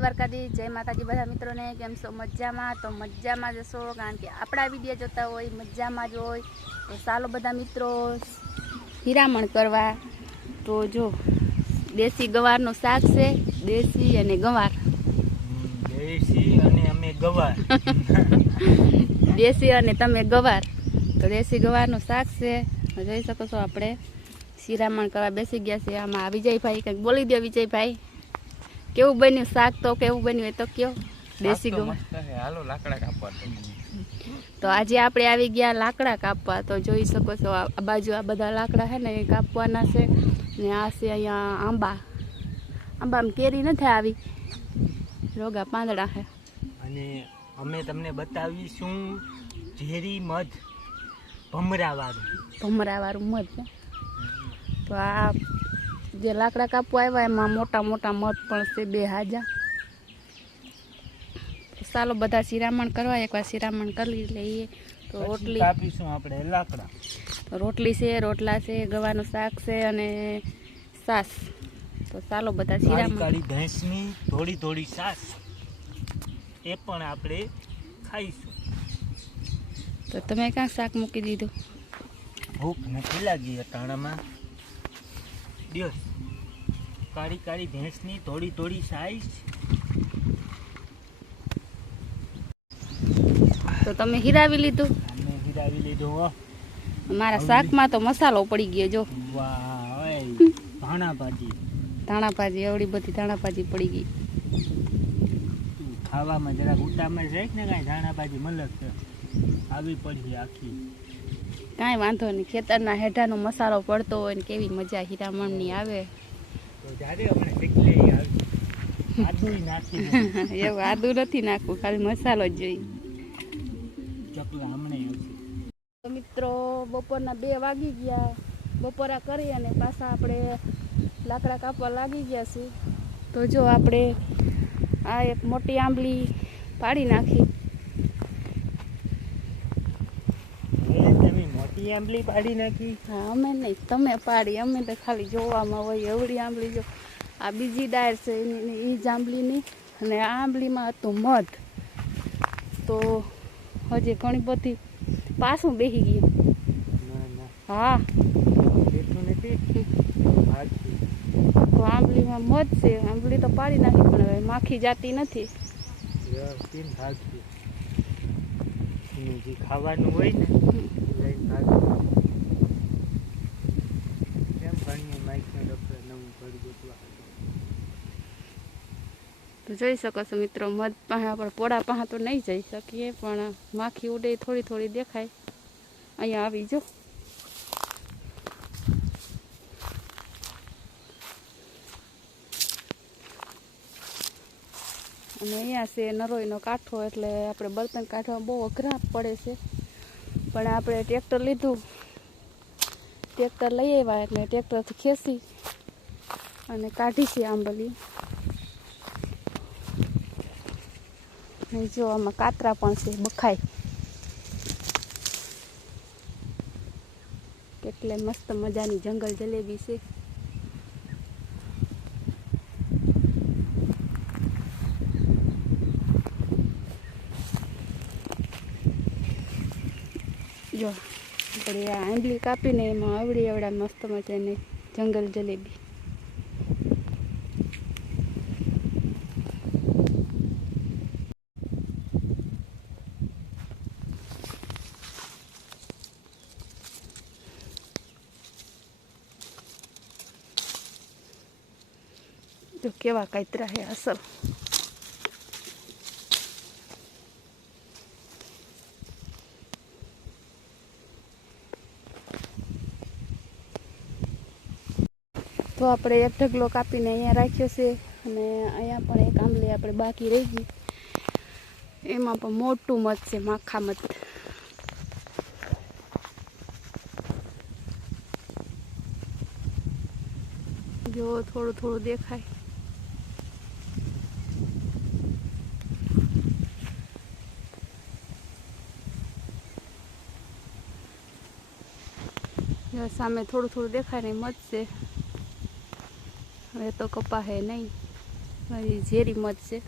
દ્વારકાધીશ, જય માતાજી બધા મિત્રોને. કેમ છો? મજામાં? તો મજામાં જ હશો, કારણ કે આપણા વિડીયો જોતા હોય મજામાં જ હોય. તો ચાલો બધા મિત્રો હિરામણ કરવા. તો જો દેશી ગવારનું શાક છે, દેશી અને ગવાર. દેશી અને અમે ગવાર. દેશી અને તમે ગવાર. તો દેશી ગવારનું શાક છે, જોઈ શકો છો. આપણે શિરામણ કરવા બેસી ગયા છે. આમાં વિજયભાઈ કંઈક બોલી દો. વિજયભાઈ, કેવું બન્યું શાક? તો કેવું બન્યું એ તો કયો. દેશી ગવાર. હાલો લાકડા કાપવા. તો આજે આપણે આવી ગયા લાકડા કાપવા. તો જોઈ શકો છો આ બાજુ આ બધા લાકડા છે ને એ કાપવાના છે. ને આ છે અહીંયા આંબામાં કેરી નથી આવી, રોગા પાંદડા છે. અને અમે તમને બતાવીશું ઝેરી મધ, ભમરાવાળું મધ છે. તો આ જે લાકડા કાપવા આવ્યા એમાં મોટા મોટા મધ પણ છે, 2 હાજા. ચાલો બધા શિરામણ કરવા, એકવાર શિરામણ કરી લઈએ. તો રોટલી કાપીશું આપણે લાકડા. તો રોટલી છે, રોટલા છે, ગવાનું શાક છે અને છાશ. તો ચાલો બધા શિરામણ. કાળી ભેંસની થોડી થોડી છાશ એ પણ આપણે ખાઈશું. તો તમે ક્યાં શાક મૂકી દીધું? ભૂખ નથી લાગી અટાણામાં. દિવસ કાળી કાળી ભેંસની થોડી થોડી છાશ. તો તમે હિરાવી લીધું? અમે હિરાવી લીધું. હો, મારા શાકમાં તો મસાલો પડી ગયો. જો વાહ, ધાણા ભાજી. ધાણા ભાજી, એવડી બધી ધાણા ભાજી પડી ગઈ. ખાવામાં જરાક ઉતામાં જાય ને, કાંઈ ધાણા ભાજી મલક છે આવી પડી આખી. કાંઈ વાંધો નહીં, ખેતરના હેઠાનો મસાલો પડતો હોય ને કેવી મજા હિરામણની આવે. તો જ્યારે આપણે શીખી આવી આદુ નાખી એવું આદુ નથી નાખવું, ખાલી મસાલો જ જોઈએ. ચકલા હમણાં આવશે. તો મિત્રો બપોરના 2 વાગી ગયા. બપોરા કરી અને પાછા આપણે લાકડા કાપવા લાગી ગયા છે. તો જો આપણે આ એક મોટી આંબલી પાડી નાખી. તમે મોટી આંબલી પાડી નાખી? હા, અમે નહીં, તમે પાડી. અમે તો ખાલી જોવામાં હોય. એવડી આંબલી જો. આ બીજી ડાળ છે એની, એ જ આંબલીની. અને આ આંબલીમાં હતું મધ. તો હજી ઘણી બધી પાછું બેસી ગયું. હા, તો આંબલીમાં મધ છે. આંબલી તો પાડી નાખી, પણ હવે માખી જાતી નથી. જે ખાવાનું હોય ને તો જોઈ શકો છો મિત્રો, મધ પાસે આપણે પોળા પાસે તો નહીં જઈ શકીએ, પણ માખી ઉડે થોડી થોડી દેખાય. અહીંયા આવી જો. અને અહીંયા છે નરોઈનો કાંઠો, એટલે આપણે બર્તન કાઢવા બહુ અઘરા પડે છે. પણ આપણે ટ્રેક્ટર લીધું, ટ્રેક્ટર લઈ આવ્યા એટલે ટ્રેક્ટરથી ખેંચી અને કાઢી છે આંબલી. અને જો આમાં કાતરા પણ છે, બખાય. કેટલે મસ્ત મજાની જંગલ જલેબી છે. જો આપણે આ આંબલી કાપીને એમાં આવડા મસ્ત મજાની જંગલ જલેબી. જો કેવા કાતરા હે અસલ. તો આપણે એક ઢગલો કાપીને અહીંયા રાખ્યો છે. અને અહીંયા પણ એક આંબલી આપણે બાકી રહી ગઈ. એમાં પણ મોટું મધ છે, માખા મધ. જો થોડું થોડું દેખાય. સામે થોડું થોડું દેખાય ને મધ છે. હવે તો કપા હે નહીં. એ ઝેરી મધ છે